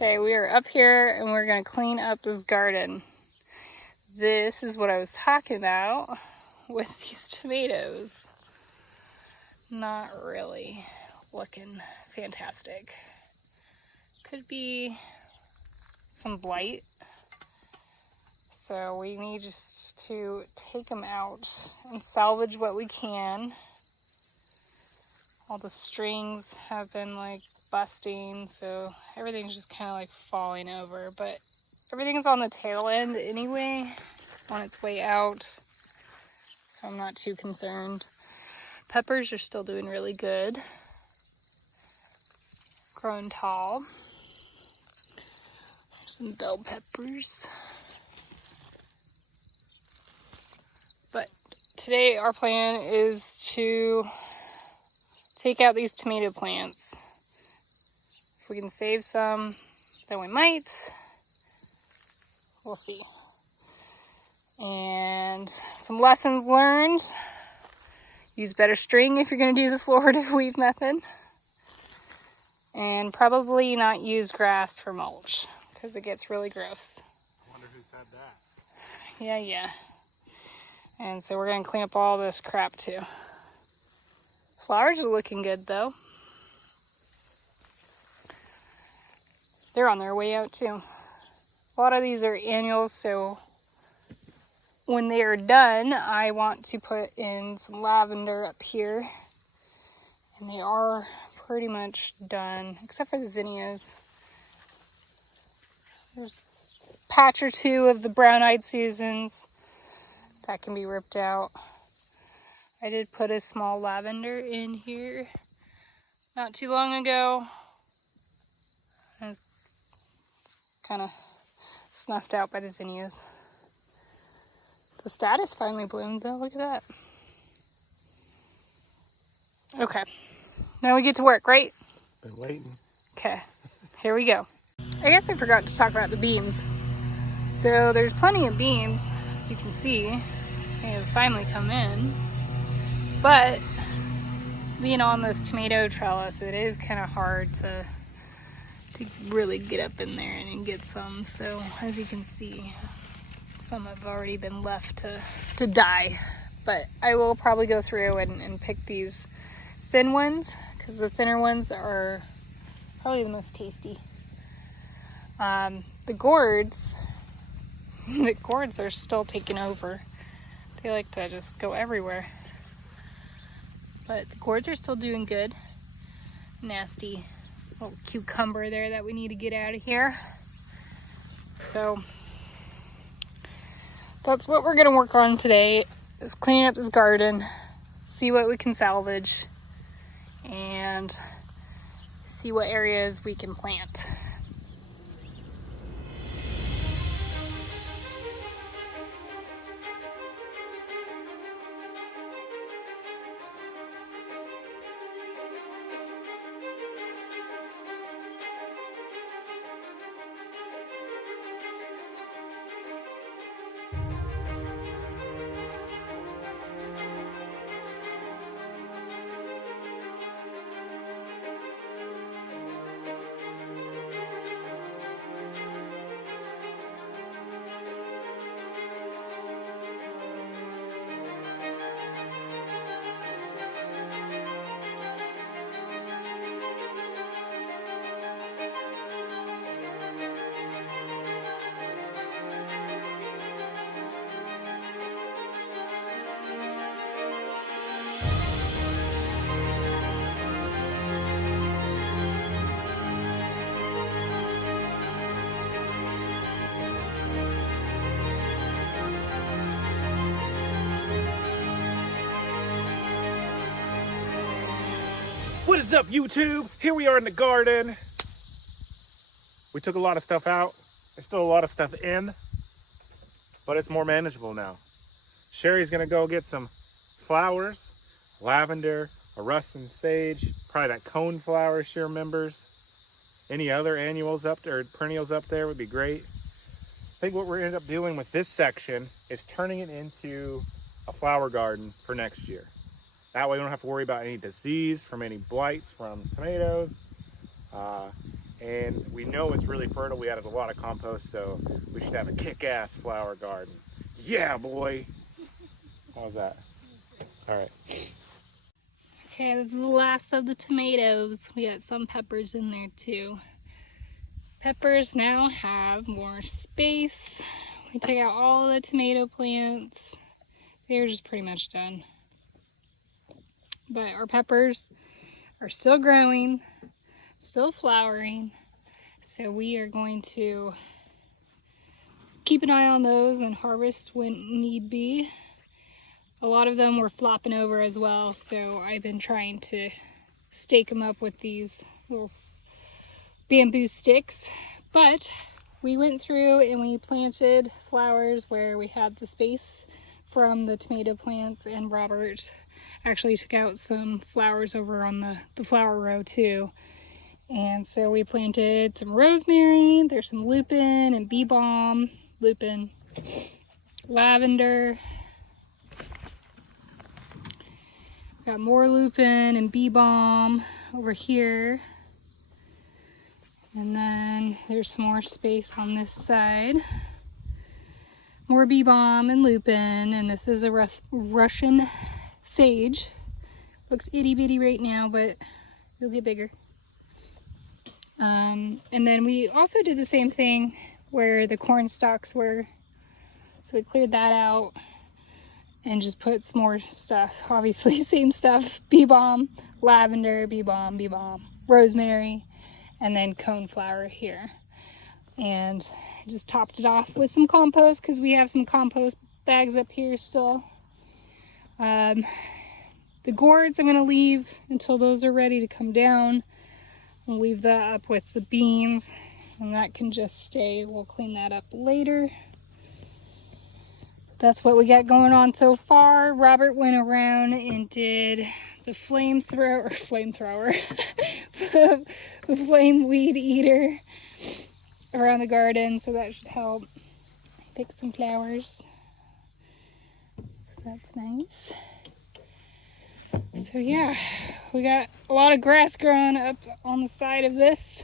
Okay, we are up here and we're gonna clean up this garden. This is what I was talking about with these tomatoes. Not really looking fantastic. Could be some blight. So we need just to take them out and salvage what we can. All the strings have been like busting, so everything's just kind of like falling over, but everything's on the tail end anyway, on its way out, so I'm not too concerned. Peppers are still doing really good, growing tall. There's some bell peppers. But today our plan is to take out these tomato plants. If we can save some, then we might. We'll see. And some lessons learned. Use better string if you're going to do the Florida weave method. And probably not use grass for mulch because it gets really gross. I wonder who said that. Yeah. And so we're going to clean up all this crap too. Flowers are looking good though. They're on their way out too. A lot of these are annuals, so when they are done, I want to put in some lavender up here. And they are pretty much done, except for the zinnias. There's a patch or two of the brown-eyed Susans that can be ripped out. I did put a small lavender in here not too long ago. It's kind of snuffed out by the zinnias. The status finally bloomed though, look at that. Okay, now we get to work, right? Been waiting. Okay, here we go. I guess I forgot to talk about the beans. So there's plenty of beans, as you can see. They have finally come in. But being on this tomato trellis, it is kind of hard to really get up in there and get some. So as you can see, some have already been left to die. But I will probably go through and pick these thin ones, because the thinner ones are probably the most tasty. The gourds are still taking over. They like to just go everywhere. But the gourds are still doing good. Nasty little cucumber there that we need to get out of here. So that's what we're gonna work on today, is cleaning up this garden, see what we can salvage, and see what areas we can plant. What is up, YouTube? Here we are in the garden. We took a lot of stuff out. There's still a lot of stuff in, but it's more manageable now. Sherry's gonna go get some flowers, lavender, a rust and sage, probably that cone flower she remembers. Any other annuals up there, or perennials up there would be great. I think what we're gonna end up doing with this section is turning it into a flower garden for next year. That way we don't have to worry about any disease from any blights from tomatoes. And we know it's really fertile. We added a lot of compost, so we should have a kick-ass flower garden. Yeah, boy. How's that? All right. Okay, this is the last of the tomatoes. We got some peppers in there too. Peppers now have more space. We took out all the tomato plants. They're just pretty much done. But our peppers are still growing, still flowering. So we are going to keep an eye on those and harvest when need be. A lot of them were flopping over as well, so I've been trying to stake them up with these little bamboo sticks. But we went through and we planted flowers where we had the space from the tomato plants, and Robert actually took out some flowers over on the flower row too. And so we planted some rosemary, there's some lupin and bee balm, lupin, lavender, got more lupin and bee balm over here. And then there's some more space on this side. More bee balm and lupin, and this is a Russian sage. Looks itty bitty right now, but it'll get bigger. And then we also did the same thing where the corn stalks were. So we cleared that out and just put some more stuff. Obviously, same stuff. Bee balm, lavender, bee balm, rosemary, and then coneflower here. And just topped it off with some compost because we have some compost bags up here still. The gourds I'm going to leave until those are ready to come down. We'll leave that up with the beans, and that can just stay. We'll clean that up later. That's what we got going on so far. Robert went around and did the flamethrower, the flame weed eater around the garden, so that should help pick some flowers. So that's nice. So yeah, we got a lot of grass growing up on the side of this,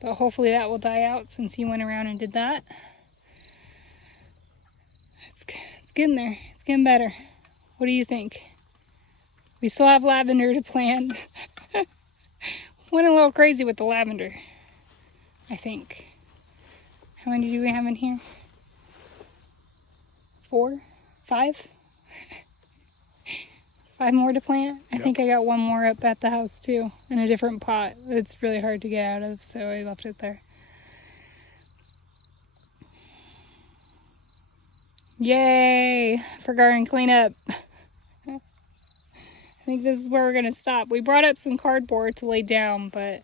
but hopefully that will die out since he went around and did that. It's getting there. It's getting better. What do you think? We still have lavender to plant. Went a little crazy with the lavender, I think. How many do we have in here? 4? 5? 5 more to plant? I think I got one more up at the house too, in a different pot. It's really hard to get out of, so I left it there. Yay for garden cleanup. I think this is where we're going to stop. We brought up some cardboard to lay down, but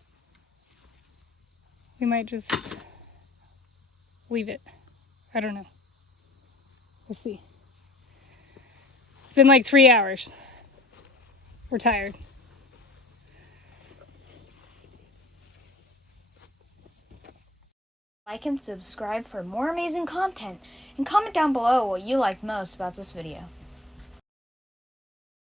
we might just leave it. I don't know. We'll see. It's been like 3 hours. We're tired. Like and subscribe for more amazing content, and comment down below what you liked most about this video.